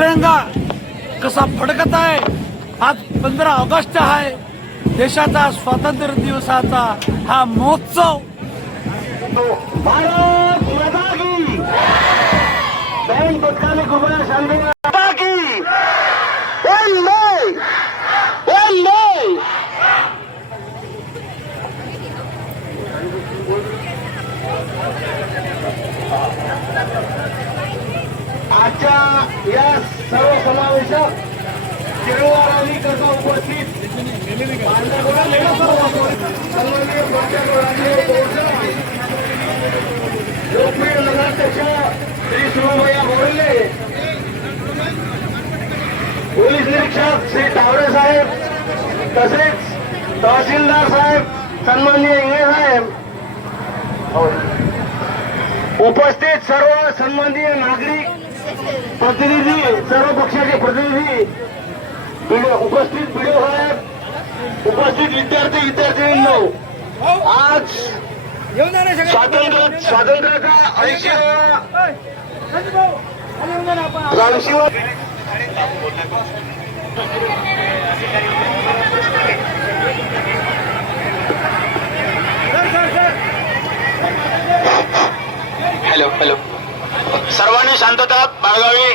तिरंगा कसा फडकत आहे। आज 15 ऑगस्ट आहे, देशाचा स्वातंत्र्य दिवसाचा हा महोत्सव। भारत माता की बहन पटकाने गुब्बारा शांति माता की वंदे वंदे। आजच्या या सर्वसमावेशक किरवा रॅली करता उपस्थित लोकप्रिय नगराध्यक्ष श्री सुमभैया बोरले, पोलीस निरीक्षक श्री तावडे साहेब, तसेच तहसीलदार साहेब, सन्माननीय इंगळे साहेब, उपस्थित सर्व सन्माननीय नागरिक प्रतिनिधी, सर्व पक्षाचे प्रतिनिधी, उपस्थित व्हिडिओ साहेब, उपस्थित विद्यार्थींनो, आज स्वातंत्र्याचा 80वा हॅलो सर्वांनी शांतता बाळगावी।